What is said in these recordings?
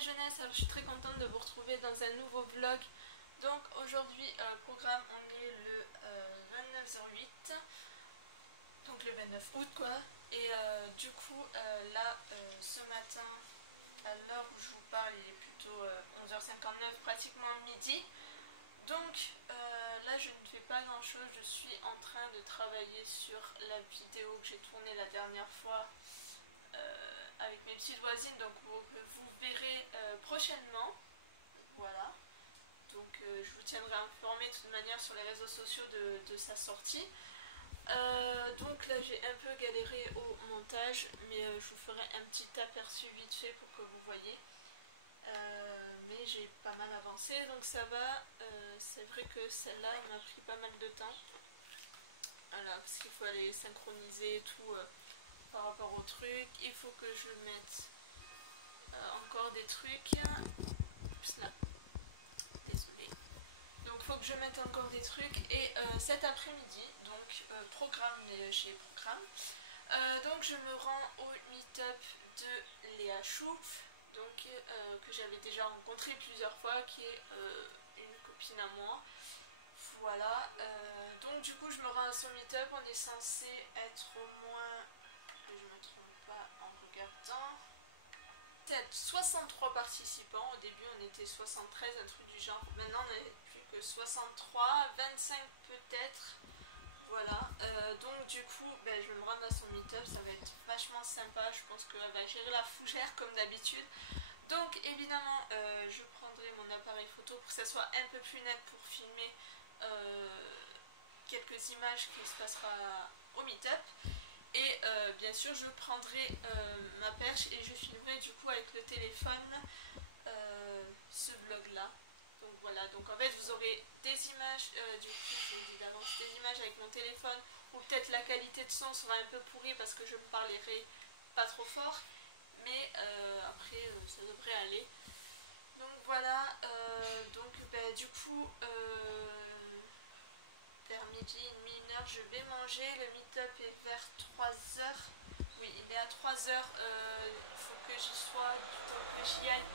la jeunesse, alors je suis très contente de vous retrouver dans un nouveau vlog. Donc aujourd'hui, programme, on est le 29/08, donc le 29 août quoi. Et du coup, là, ce matin, à l'heure où je vous parle, il est plutôt 11h59, pratiquement midi. Donc là, je ne fais pas grand chose, je suis en train de travailler sur la vidéo que j'ai tournée la dernière fois avec mes petites voisines, donc vous verrez prochainement. Voilà, donc je vous tiendrai informé de toute manière sur les réseaux sociaux de sa sortie. Donc là j'ai un peu galéré au montage, mais je vous ferai un petit aperçu vite fait pour que vous voyez. Mais j'ai pas mal avancé, donc ça va. C'est vrai que celle-là m'a pris pas mal de temps. Voilà, parce qu'il faut aller synchroniser tout par rapport au truc. Il faut que je mette encore des trucs. Oups là, désolée. Donc il faut que je mette encore des trucs. Et cet après-midi, donc programme chez Programme. Donc je me rends au meet-up de Léa Chou, donc que j'avais déjà rencontré plusieurs fois, qui est une copine à moi. Voilà, donc du coup je me rends à son meet-up. On est censé être au moins, que je ne me trompe pas en regardant, peut-être 63 participants. Au début on était 73, un truc du genre. Maintenant on n'est plus que 63, 25 peut-être. Voilà, donc du coup je vais me rendre à son meet-up, ça va être vachement sympa. Je pense qu'elle va gérer la fougère comme d'habitude. Donc évidemment je prendrai mon appareil photo pour que ça soit un peu plus net pour filmer quelques images qui se passera au meet-up. Et bien sûr je prendrai ma perche et je filmerai du coup avec le téléphone ce vlog là. Donc voilà, donc en fait vous aurez des images, du coup je vous dis d'avance, des images avec mon téléphone, ou peut-être la qualité de son sera un peu pourrie parce que je me parlerai pas trop fort, mais après ça devrait aller. Donc voilà, donc du coup vers midi et demi, 1h je vais manger. Le meet-up est vers 3h. Oui, il est à 3h, il faut que j'y sois, du temps que j'y aille.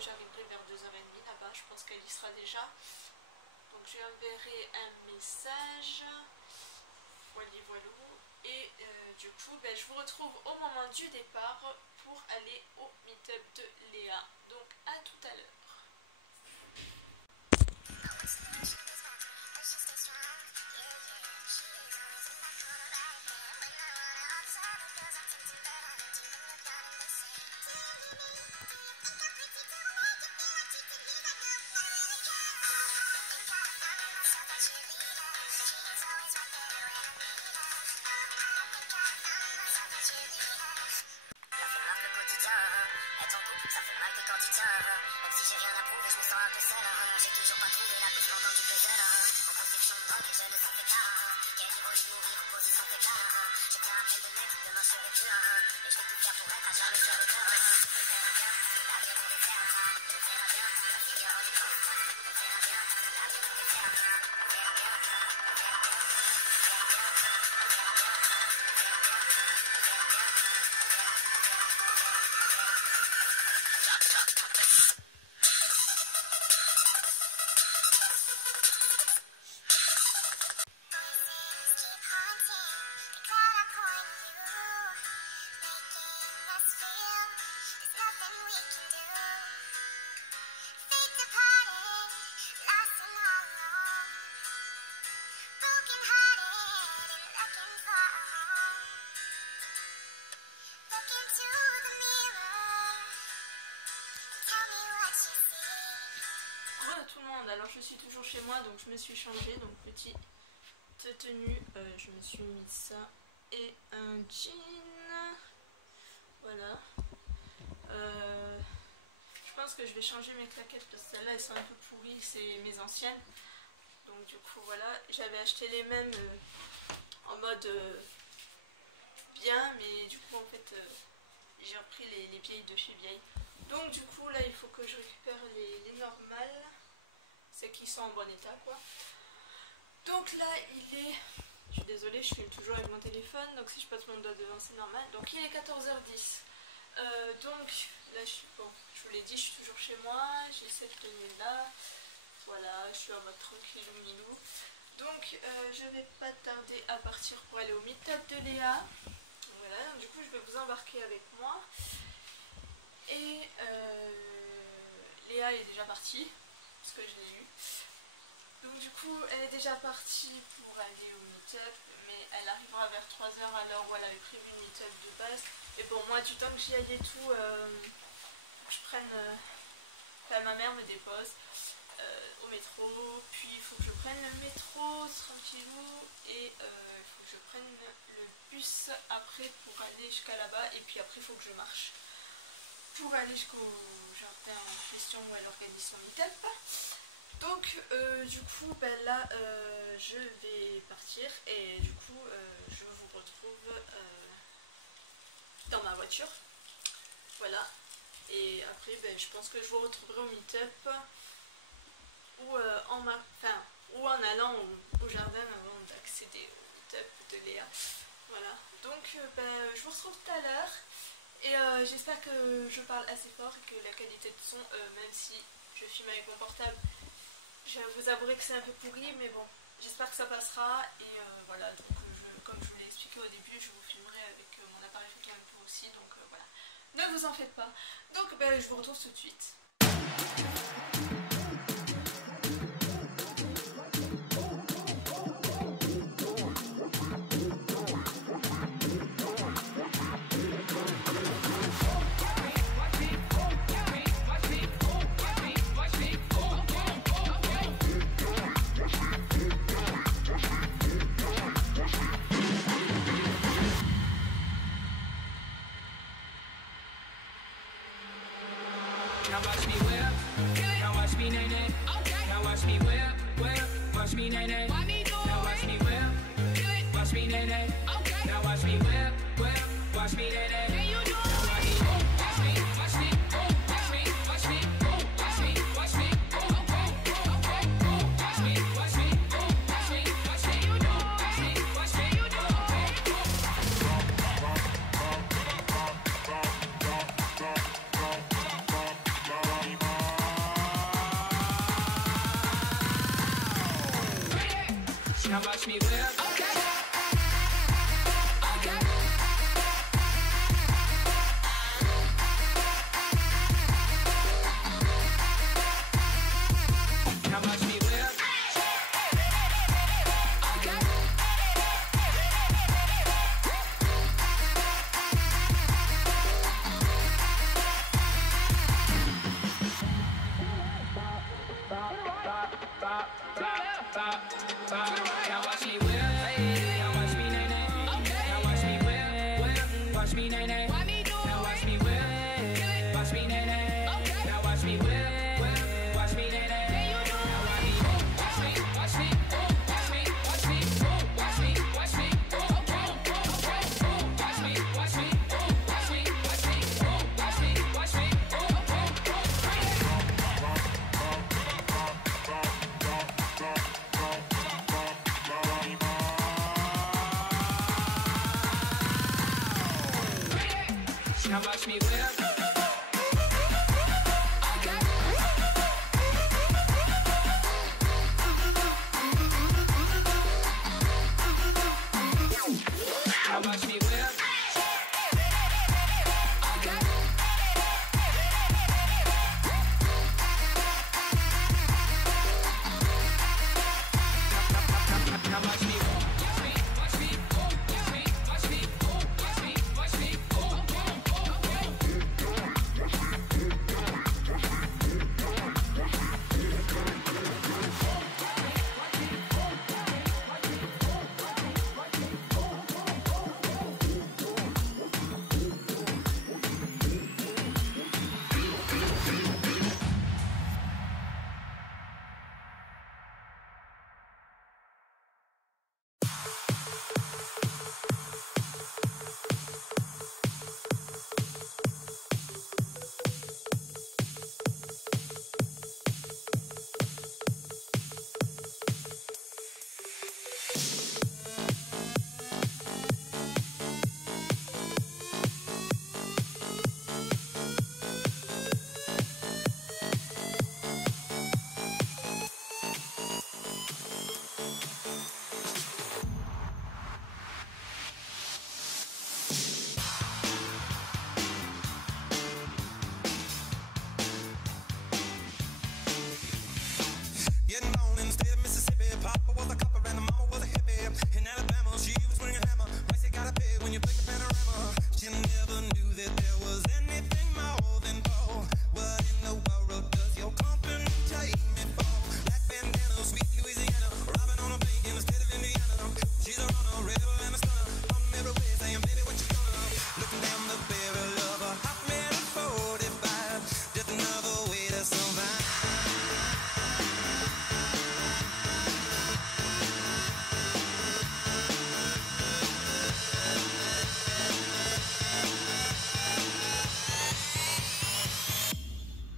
J'arriverai vers 2h30 là-bas, je pense qu'elle y sera déjà. Donc je lui enverrai un message. Voilà, voilà. Et du coup, je vous retrouve au moment du départ pour aller au meet-up de Léa. Donc à tout à l'heure. Alors je suis toujours chez moi, donc je me suis changée, donc petite tenue, je me suis mis ça et un jean. Voilà. Je pense que je vais changer mes claquettes parce que celles-là elles sont un peu pourries, c'est mes anciennes. Donc du coup voilà, j'avais acheté les mêmes en mode bien, mais du coup en fait j'ai repris les vieilles de chez Vieille. Donc du coup là il faut que je récupère les normales, celles qui sont en bon état quoi. Donc là il est, je suis désolée, je filme toujours avec mon téléphone, donc si je passe mon doigt devant c'est normal. Donc il est 14h10. Donc là je vous l'ai dit, je suis toujours chez moi, j'ai cette tenue là, voilà, je suis en mode tranquillou milou. Donc je vais pas tarder à partir pour aller au meet-up de Léa. Voilà, donc du coup je vais vous embarquer avec moi. Et Léa est déjà partie, parce que je l'ai eu. Donc du coup elle est déjà partie pour aller au meet-up, mais elle arrivera vers 3h à l'heure où elle avait prévu le meet-up de base. Et pour moi, du temps que j'y aille et tout, je prenne... enfin, ma mère me dépose au métro, puis il faut que je prenne le métro tranquillou, et il faut que je prenne le bus après pour aller jusqu'à là-bas, et puis après il faut que je marche pour aller jusqu'au jardin en question où elle organise son meet-up. Donc du coup là je vais partir, et du coup je vous retrouve dans ma voiture, voilà. Et après je pense que je vous retrouverai au meet-up ou en allant au jardin avant d'accéder au meet-up de Léa, voilà. Donc je vous retrouve tout à l'heure, et j'espère que je parle assez fort et que la qualité de son, même si je filme avec mon portable, je vous avouerai que c'est un peu pourri, mais bon, j'espère que ça passera. Et voilà, donc comme je vous l'ai expliqué au début, je vous filmerai avec mon appareil photo M2 aussi, donc voilà. Ne vous en faites pas. Donc je vous retrouve tout de suite. Now watch me whip, now watch me nae nae. Now watch me whip, watch me nae nae. Now watch me whip, watch me nae nae. Now watch me whip, watch me nae nae. Now watch me whip. Okay. Okay. Now watch me whip. Okay. Now watch me whip. Now watch me nae nae. Now watch me whip. Watch me nae nae. Now watch me whip. Watch me nae nae. Now watch me whip. Watch me nae nae. Now watch me. Watch me. Watch me. Watch me. Watch me. Watch me. Watch me. Okay. Watch me. Watch me. Watch me. Watch me. Watch me. Watch me. Okay.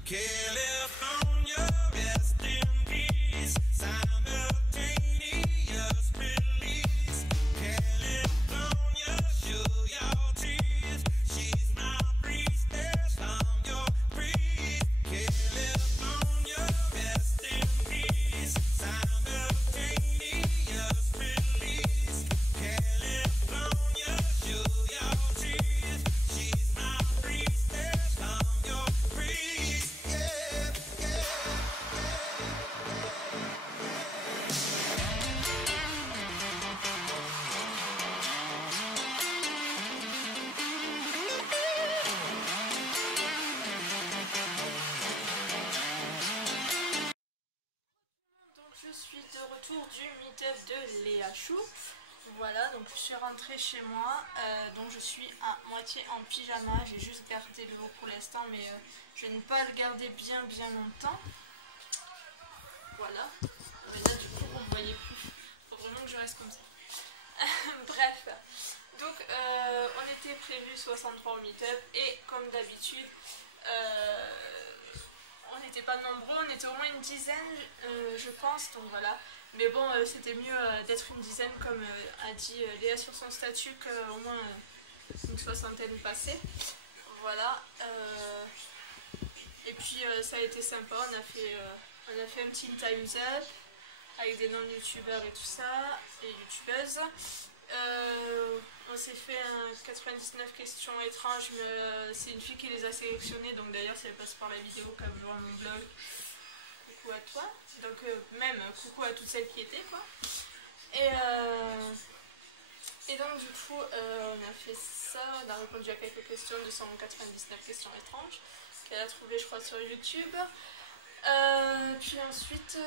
California, rest in peace. Simultaneous release. California, show your teeth. She's my priestess, I'm your priest. California, rest in peace. Simultaneous release. California, show your teeth. She's my priestess, I'm your priest. Yeah, yeah. Donc je suis de retour du meet-up de Léa Chou. Voilà, donc je suis rentrée chez moi, donc je suis à moitié en pyjama, j'ai juste gardé le haut pour l'instant, mais je vais ne pas le garder bien longtemps. Voilà, là du coup vous ne me voyez plus, faut vraiment que je reste comme ça. Bref, donc on était prévu 63 au meet-up et comme d'habitude, on n'était pas nombreux, on était au moins une dizaine je pense, donc voilà. Mais bon, c'était mieux d'être une dizaine comme a dit Léa sur son statut qu'au moins une soixantaine passée. Voilà. Et puis ça a été sympa, on a fait un petit Time's Up avec des noms de youtubeurs et tout ça, et youtubeuses. On s'est fait un 99 questions étranges, mais c'est une fille qui les a sélectionnées, donc d'ailleurs si elle passe par la vidéo comme voir mon blog, coucou à toi, donc même coucou à toutes celles qui étaient quoi. Et donc du coup on a fait ça, on a répondu à quelques questions de 199 questions étranges qu'elle a trouvées je crois sur YouTube. Puis ensuite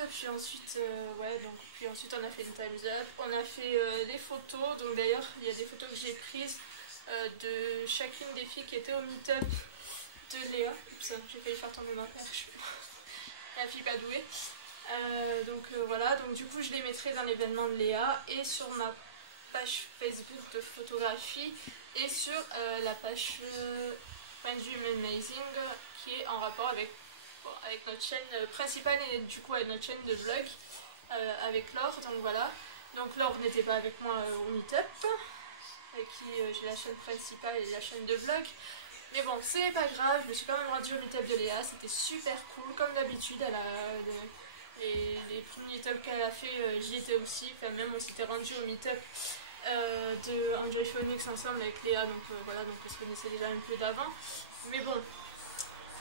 on a fait une Time's Up, on a fait des photos, donc d'ailleurs il y a des photos que j'ai prises de chacune des filles qui étaient au meet-up de Léa. Oups, j'ai failli faire tomber ma perche, la fille pas douée. Voilà, donc du coup je les mettrai dans l'événement de Léa et sur ma page Facebook de photographie et sur la page Point de vue Amazing qui est en rapport avec notre chaîne principale et du coup avec notre chaîne de vlog avec Laure, donc voilà. Donc Laure n'était pas avec moi au meet-up, avec qui j'ai la chaîne principale et la chaîne de vlog. Mais bon, c'est pas grave, je me suis quand même rendue au meet-up de Léa, c'était super cool, comme d'habitude, les premiers meet-up qu'elle a fait, j'y étais aussi, enfin même on s'était rendu au meet-up de Android Phonics ensemble avec Léa, donc voilà, donc on se connaissait déjà un peu d'avant. Mais bon,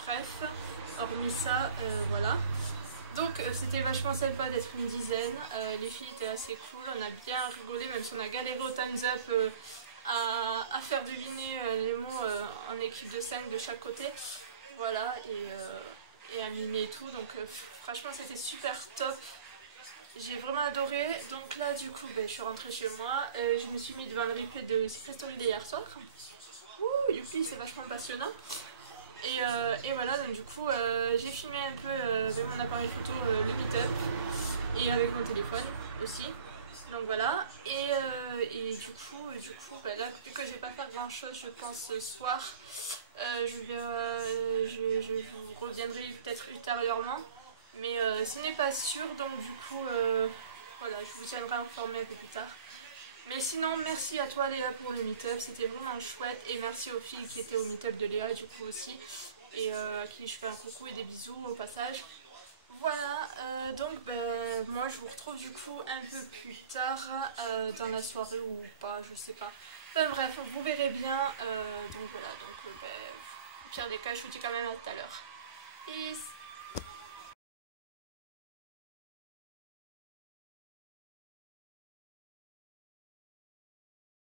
bref, hormis ça, voilà. Donc c'était vachement sympa d'être une dizaine, les filles étaient assez cool, on a bien rigolé, même si on a galéré au Time's Up à faire deviner les mots en équipe de 5 de chaque côté, voilà, et à mimer et tout, donc franchement c'était super top, j'ai vraiment adoré. Donc là du coup je suis rentrée chez moi, je me suis mis devant le replay de Secret Story d'hier soir, ouh youpi, c'est vachement passionnant. Et voilà, donc du coup j'ai filmé un peu avec mon appareil photo le meet-up et avec mon téléphone aussi, donc voilà. Et du coup là vu que je vais pas faire grand chose je pense ce soir, je vous reviendrai peut-être ultérieurement, mais ce n'est pas sûr, donc du coup voilà, je vous tiendrai informé un peu plus tard. Mais sinon, merci à toi Léa pour le meet-up, c'était vraiment chouette, et merci aux filles qui étaient au meet-up de Léa du coup aussi, et à qui je fais un coucou et des bisous au passage. Voilà, donc moi je vous retrouve du coup un peu plus tard dans la soirée ou pas, je sais pas. Enfin bref, vous verrez bien, donc voilà, donc au pire des cas je vous dis quand même à tout à l'heure. Peace.